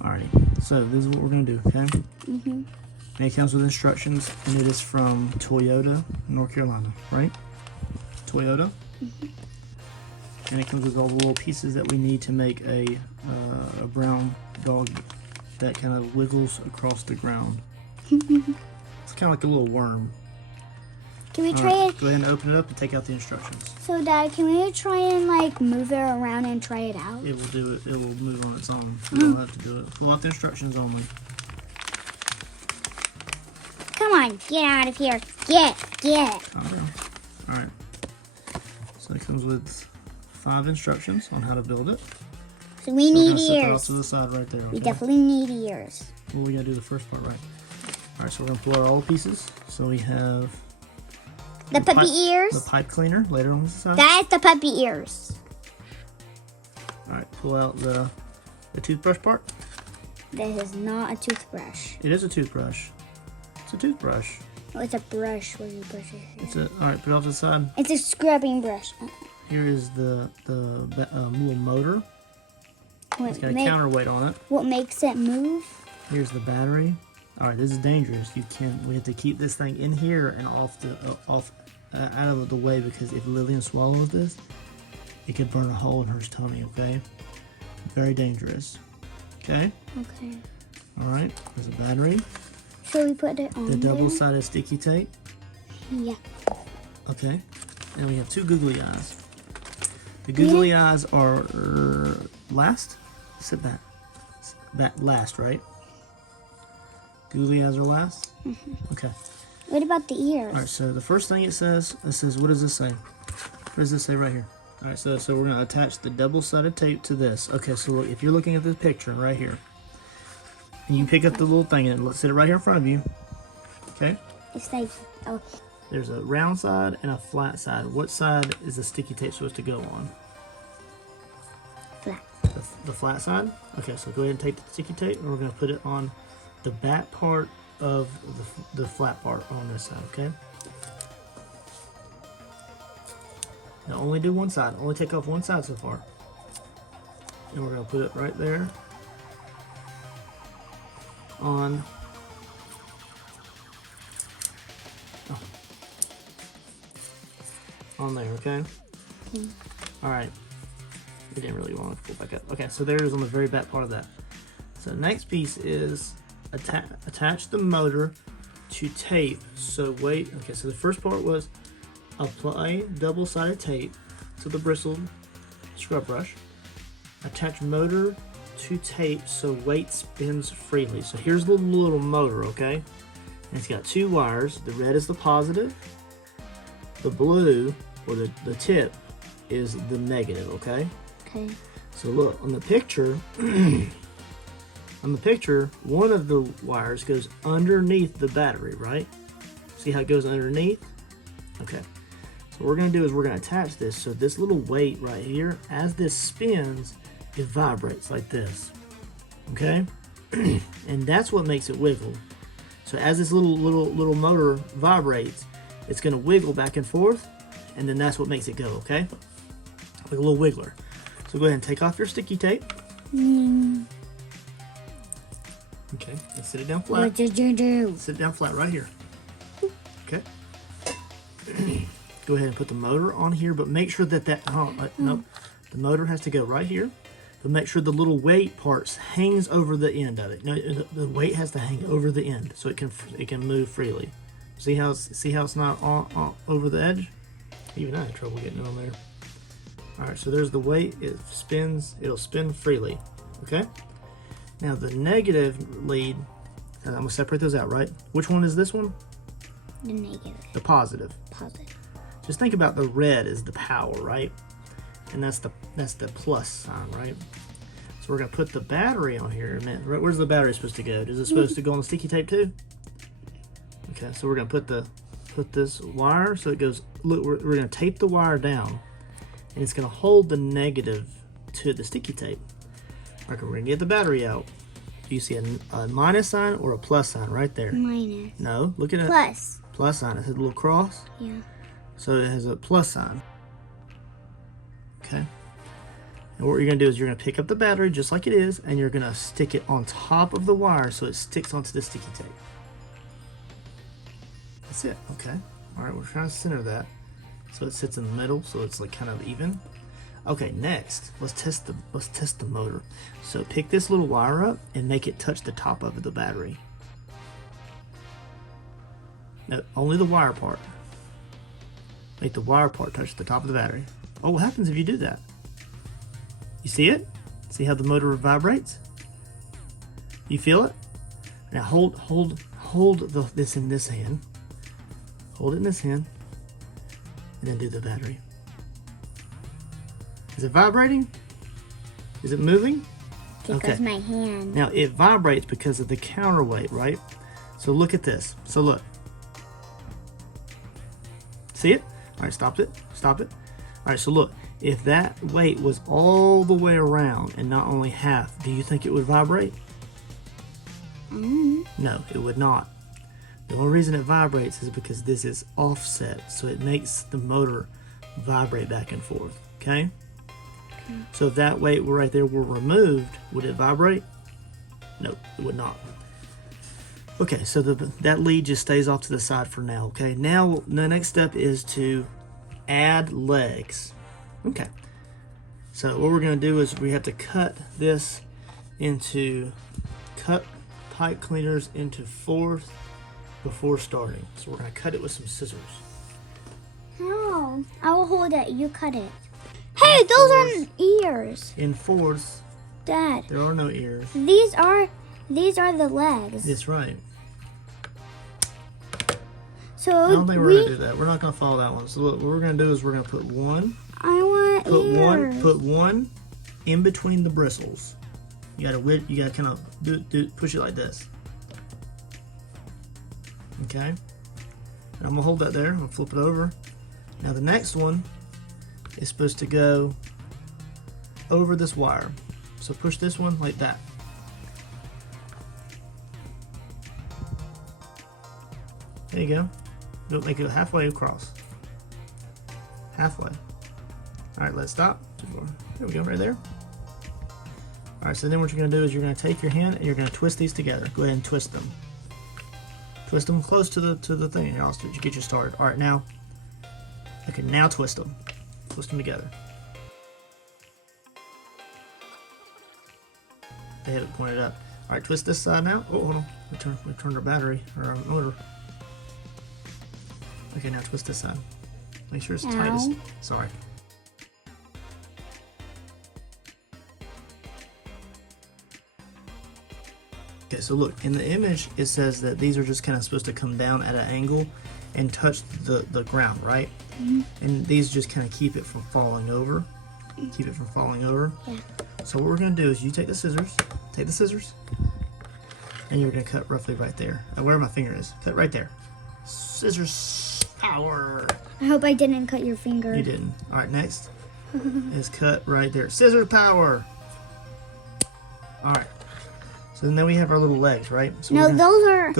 Alrighty, so this is what we're gonna do, okay? And it comes with instructions, and it is from Toyota, North Carolina, right? Toyota. And it comes with all the little pieces that we need to make a brown dog that kind of wiggles across the ground. It's kind of like a little worm. Can we try it? Go ahead and open it up and take out the instructions. So, Dad, can we try and like move it around and try it out? It will do it. It will move on its own. You don't have to do it. Pull out the instructions only. Come on, get out of here. Get. Alright. So it comes with 5 instructions on how to build it. So we need set that off ears. to the side right there. Okay? We definitely need ears. Well, we gotta do the first part right. Alright, so we're gonna pull out all the pieces. So we have The puppy ears. the pipe cleaner later on the side. That's the puppy ears. Alright, pull out the toothbrush part. This is not a toothbrush. It is a toothbrush. It's a toothbrush. Oh, it's a brush where you brush your hair. It's a alright. Put it off to the side. It's a scrubbing brush. Here is the little motor. It's got a counterweight on it. What makes it move? Here's the battery. All right, this is dangerous. We have to keep this thing in here and off out of the way, because if Lillian swallows this, it could burn a hole in her tummy. Okay, very dangerous. Okay. Okay. All right. There's a battery. So we put it on The there? double-sided sticky tape. Yeah. Okay. And we have 2 googly eyes. The googly eyes are last. Sit back. That last, right? Googly eyes are last? Okay. What about the ears? Alright, so the first thing it says, what does this say? What does this say right here? Alright, so we're going to attach the double-sided tape to this. Okay, so look, if you're looking at this picture right here, and you pick up the little thing and let's sit it right here in front of you. Okay? It's like, oh, There's a round side and a flat side. What side is the sticky tape supposed to go on? flat. The flat side? Okay, so go ahead and take the sticky tape and we're going to put it on the back part of the flat part on this side, okay? Now only do one side. Only take off one side so far. And we're going to put it right there on there, okay? Alright. We didn't really want to pull back up. Okay, so there it is on the very back part of that. So the next piece is attach the motor to tape. So wait, okay, so the first part was apply double-sided tape to the bristled scrub brush. Attach motor to tape so weight spins freely. So here's the little motor, okay? And it's got 2 wires. The red is the positive. The blue, or the tip, is the negative, okay? Okay. So look, on the picture, one of the wires goes underneath the battery, right? See how it goes underneath? Okay. So what we're going to do is we're going to attach this. So this little weight right here, as this spins, it vibrates like this. Okay? And that's what makes it wiggle. So as this little motor vibrates, it's going to wiggle back and forth, and then that's what makes it go, okay? Like a little wiggler. So go ahead and take off your sticky tape. Okay, and sit it down flat. What did you do? Sit it down flat right here. Okay. Go ahead and put the motor on here, but make sure that nope. The motor has to go right here, but make sure the little weight parts hangs over the end of it. No, the weight has to hang over the end so it can move freely. See how it's not on over the edge? Even I had trouble getting it on there. All right, so there's the weight. It spins. It'll spin freely. Okay. Now the negative lead. I'm gonna separate those out, right? Which one is this one? The negative. The positive. Positive. Just think about the red as the power, right? And that's the plus sign, right? So we're gonna put the battery on here. Man, where's the battery supposed to go? Is it supposed to go on the sticky tape too? Okay, so we're gonna put this wire so it goes. Look, we're gonna tape the wire down, and it's gonna hold the negative to the sticky tape. Okay, we're gonna get the battery out. Do you see a minus sign or a plus sign right there? Minus. No, look at it. Plus. Plus sign. It says a little cross. Yeah. So it has a plus sign. Okay. And what you're going to do is you're going to pick up the battery just like it is, and you're going to stick it on top of the wire so it sticks onto the sticky tape. That's it. Okay. All right, we're trying to center that so it sits in the middle, so it's like kind of even. Okay, next, let's test the motor. So pick this little wire up and make it touch the top of the battery. No, only the wire part. Make the wire part touch the top of the battery. Oh, what happens if you do that? You see it? See how the motor vibrates? You feel it? Now hold this in this hand. Hold it in this hand, and then do the battery. Is it vibrating? Is it moving? Because my hand. Now it vibrates because of the counterweight, right? So look at this. So look. See it? All right, stop it. Stop it. All right, so look. If that weight was all the way around and not only half, do you think it would vibrate? No, it would not. The only reason it vibrates is because this is offset, so it makes the motor vibrate back and forth, okay? So if that weight right there were removed, would it vibrate? No, it would not. Okay, so that lead just stays off to the side for now, okay? Now, the next step is to add legs. Okay, so what we're going to do is we have to cut pipe cleaners into fourths before starting. So we're going to cut it with some scissors. No, I will hold it. You cut it. Hey, those aren't ears. In fourths, Dad. there are no ears. These are the legs. That's right. So I don't think we're going to do that. We're not going to follow that one. So look, what we're going to do is we're going to put one. I want ears. Put one in between the bristles. You gotta kind of push it like this. Okay. And I'm gonna hold that there. I'm gonna flip it over. Now the next one is supposed to go over this wire. So push this one like that. There you go. Don't make it halfway across. Halfway. All right, let's stop. There we go, right there. All right, so then what you're going to do is you're going to take your hand and you're going to twist these together. Go ahead and twist them. Twist them close to the thing. Here, I'll get you started. All right, now. Okay, now twist them. Twist them together. They have it pointed up. All right, twist this side now. Oh, hold on. We turned our battery or our motor. Okay, now twist this side. Make sure it's tight as. Sorry. Okay, so look, in the image it says that these are just kind of supposed to come down at an angle and touch the ground, right? Mm-hmm. And these just kind of keep it from falling over. Keep it from falling over. Yeah. So what we're going to do is you take the scissors, and you're going to cut roughly right there. Where my finger is. Cut right there. Scissors power. I hope I didn't cut your finger. You didn't. All right, next is cut right there. Scissors power. All right. So then we have our little legs, right? So no, those are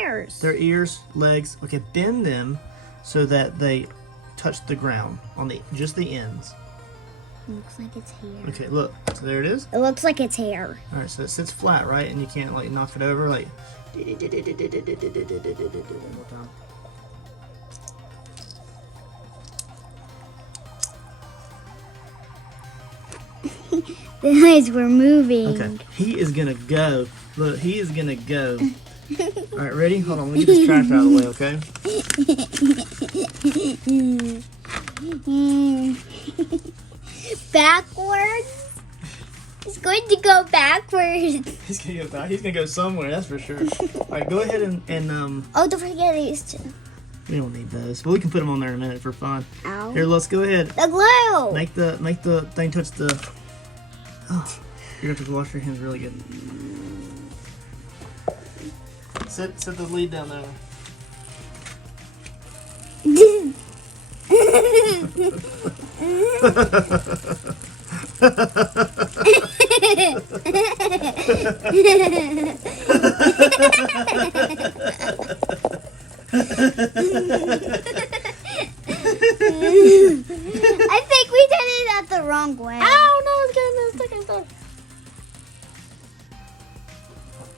ears. They're ears, legs. Okay, bend them so that they touch the ground on just the ends. It looks like it's hair. Okay, look. So there it is. It looks like it's hair. All right, so it sits flat, right? And you can't like knock it over like. One more time. The eyes were moving. Okay, he is gonna go. Look, he is gonna go. All right, ready? Hold on, let me get this trash out of the way, okay? Backwards? He's going to go backwards. He's gonna go back. He's gonna go somewhere, that's for sure. All right, go ahead and oh, don't forget these two. We don't need those, but we can put them on there in a minute for fun. Ow. Here, let's go ahead. The glue. Make the thing touch the. Oh, you're gonna have to wash your hands really good. Set the lead down there.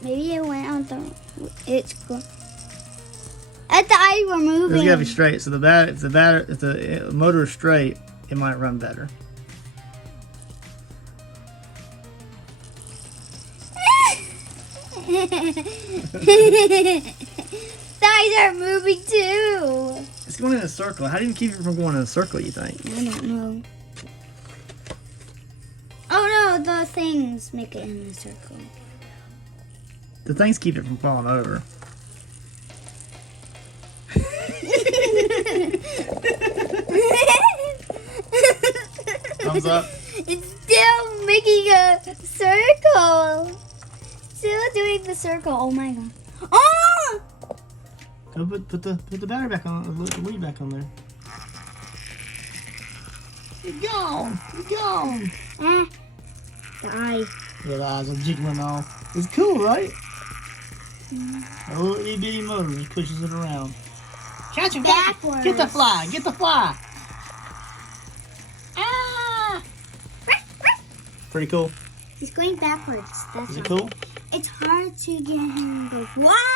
Maybe it went on the. It's good. At the eye we're moving. It's gotta be straight. So if the motor is straight, it might run better. Thighs are moving too. It's going in a circle. How do you keep it from going in a circle, you think? I don't know. Oh no, the things make it in a circle. The things keep it from falling over. Thumbs up. It's still making a circle. Still doing the circle. Oh my god. Oh! Go put the battery back on. The lead back on there. You're gone. You're gone. The eye. Yeah, the eyes are jiggling off. It's cool, right? A little itty bitty motor just pushes it around. Catch him! Backwards. Get the fly! Get the fly! Ah! Pretty cool. He's going backwards. That's Is it all. cool? It's hard to get him to go. Wow!